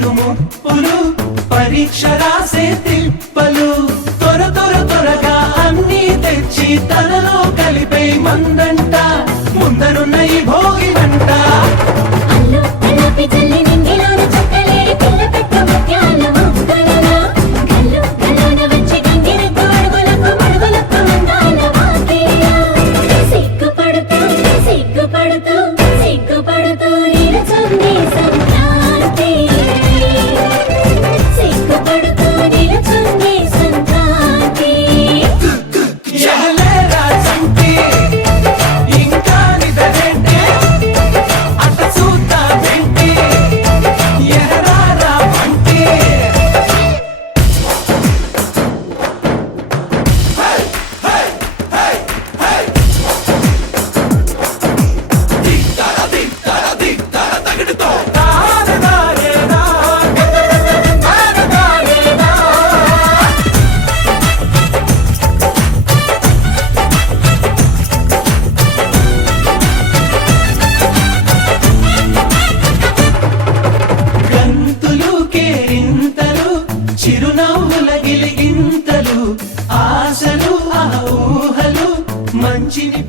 నేను ముప్పులు పరీక్ష రాసే తిప్పలు. త్వర త్వర త్వరగా అన్ని తెచ్చి తనలో కలిపే మందంట. ముందరున్న ఈ భోగి వంట సిగ్గుపడుతూ చిరునవ్వుల గిలిగింతలు ఆశలు ఆ ఊహలు మంచిని